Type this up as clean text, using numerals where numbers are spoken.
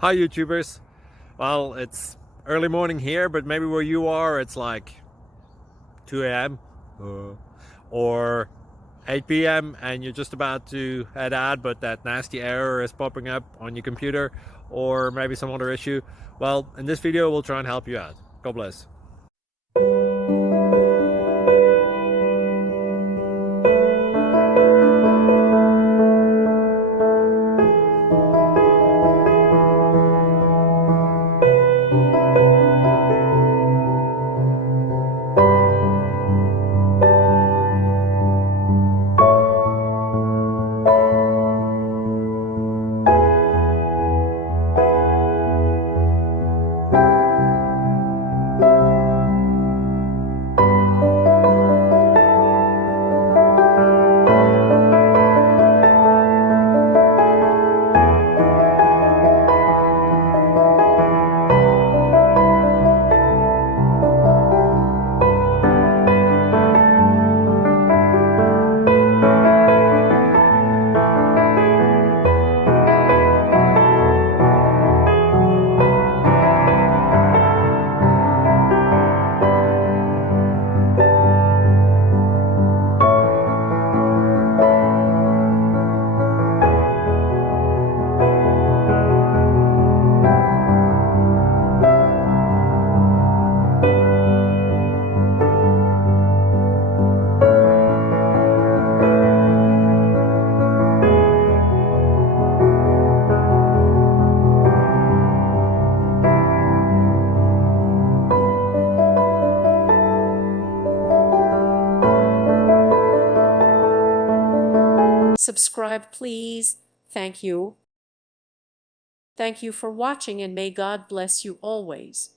Hi YouTubers. Well, it's early morning here, but maybe where you are it's like 2 a.m. or 8 p.m. and you're just about to head out, but that nasty error is popping up on your computer, or maybe some other issue. Well, in this video we'll try and help you out. God bless. Subscribe, please. Thank you. Thank you for watching, and may God bless you always.